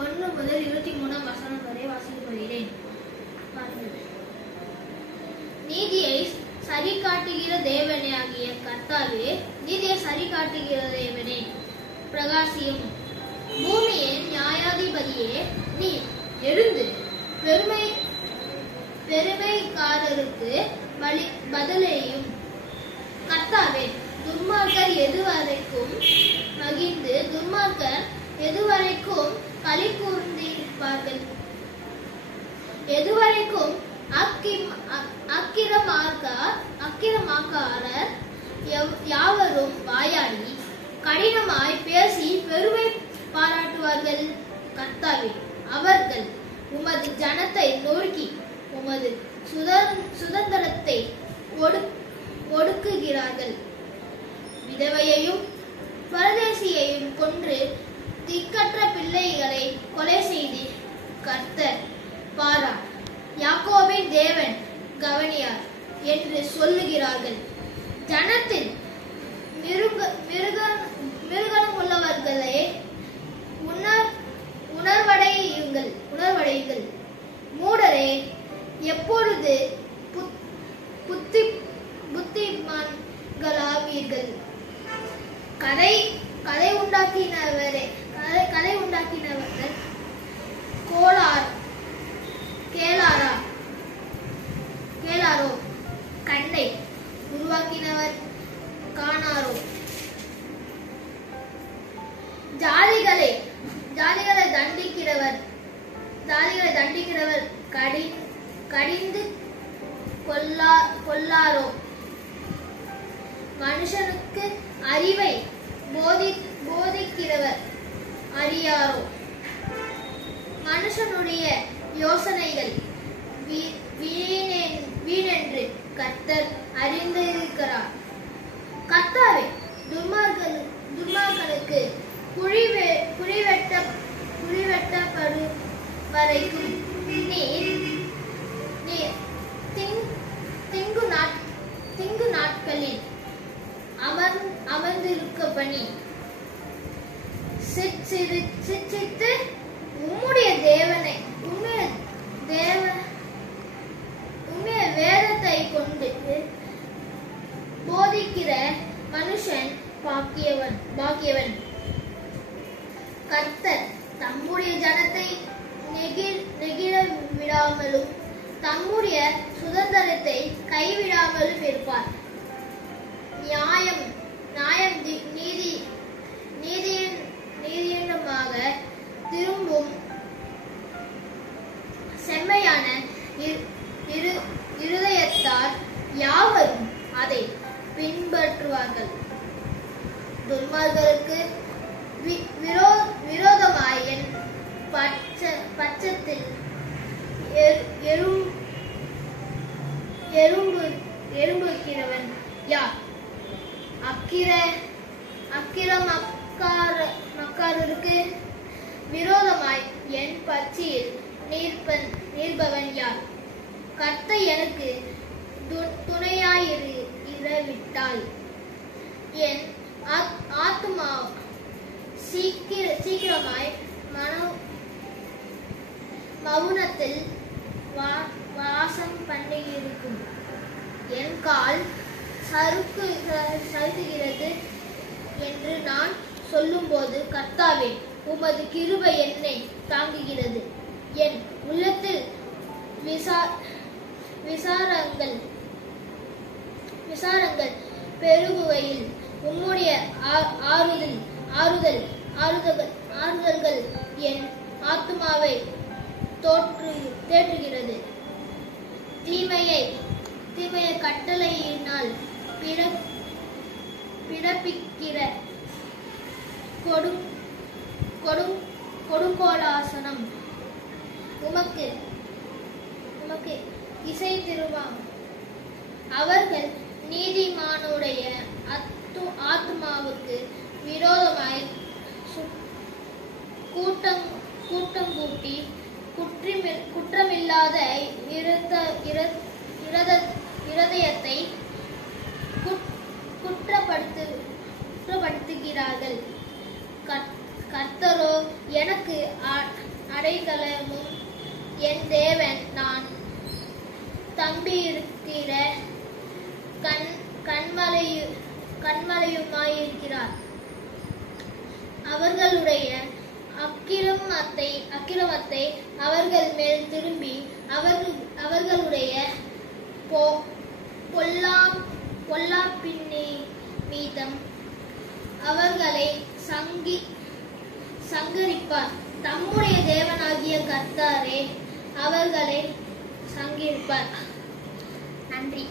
1 முதல் 23 வசனம் வரை வாசித்து வருகிறேன். நீதியை சரி காட்டுகிற தேவனே ஆகிய கர்த்தாவே, நீதியை சரி காட்டுகிற தேவனே பிரகாசியும். பூமியின் நியாயாதிபதியே, நீ எழுந்து பெருமைக்காரருக்கு பதிலையும். கர்த்தாவே, துன்மார்க்கர் எதுவரைக்கும் மகிழ்ந்து துன்மார்க்கர் எதுவரைக்கும் களி கூர்ந்திருப்பார்கள்? எதுவரைக்கும் அக்கிரமாக்காரர் யாவரும் வாயாடி கடினமாய் பேசி பெருமை பாராட்டுவார்கள்? கர்த்தாவே, அவர்கள் உமது ஜனத்தை நொறுக்கி உமது சுதந்திரத்தை ஒடுக்குகிறார்கள். விதவையையும் பரதேசியையும் கொன்று திக்கற்ற பிள்ளைகளை கொலை செய்து கர்த்தர் பாரார், யாக்கோபின் தேவன் கவனியார் என்று சொல்லுகிறார்கள். ஜனத்தில் மிருகம் உள்ளவர்களே, உணர்வடையுங்கள். மூடரே, எப்பொழுது புத்திமான்களாவீர்கள்? கதை உண்டாக்கினவர்கள் கேளாரோ? கண்ணை உருவாக்கினவர் காணாரோ? ஜாதிகளை தண்டிக்கிறவர் கடிந்து கொள்ளாரோ? மனுஷனுக்கு அறிவை போதிக்கிறவர் அறியாரோ? மனுஷனுடைய யோசனைகள் வீணென்று கர்த்தர் அறிந்திருக்கிறார். கர்த்தாவே, துன்மார்க்கனுக்கு குழி வெட்டப்படும் வரைக்கும் நீர் திங்கு நாட்களில் அமர்ந்திருக்க பண்ணி சிச்சித்து உம்முடைய வேதத்தை கொண்டு போதிக்கிற மனுஷன் பாக்கியவன். கர்த்தர் தம்முடைய ஜனத்தை நெகிழ விடாமலும் தம்முடைய சுதந்திரத்தை கைவிடாமலும் இருப்பார். நியாயம் நீதியமாக திரும்பும். செம்மையான இருதயத்தார் யாவரும் அதை பின்பற்றுவார்கள். துன்மார்க்கருக்கு விரோதமாய் என் பட்சத்தில் எழும்புகிறவன் யார்? அக்கிரமக்காரருக்கு விரோதமாய் என் பட்சியில் நிற்பவன் யார்? கர்த்தர் எனக்கு துணையாயிரவிட்டால் என் ஆத்துமா சீக்கிரமாய் மவுனத்தில் வாசம் பண்ணியிருக்கும். என் கால் சறுக்குகிறது என்று நான் சொல்லும்போது, கர்த்தாவே, உமது கிருபை என்னை தாங்குகிறது. என் உள்ளத்தில் விசாரங்கள் பெருகுகையில் உம்முடைய ஆறுதல்கள் என் ஆத்துமாவை தேற்றுகிறது. தீமையை கட்டளையினால் பிறப்பிக்கிற கொடுங்கோலாசனம் உமக்கு இசை திருவாம். அவர்கள் நீதிமானுடைய ஆத்மாவுக்கு விரோதமாய் கூட்டம் கூட்டி குற்றமில்லாத இருதயத்தை குற்றப்படுத்துகிறார்கள். கர்த்தரோ எனக்கு அடைக்கலமும் என் தேவன் நான் தம்பியிருக்கிற கண்மலையுமாயிருக்கிறார். அவர்களுடைய அக்கிரமத்தை அவர்கள் மேல் திரும்பி அவர்களுடைய பொல்லாப்பின் மீதம் அவர்களை சங்கரிப்பார். தம்முடைய தேவனாகிய கர்த்தரே அவர்களை சங்கரிப்பார். நன்றி.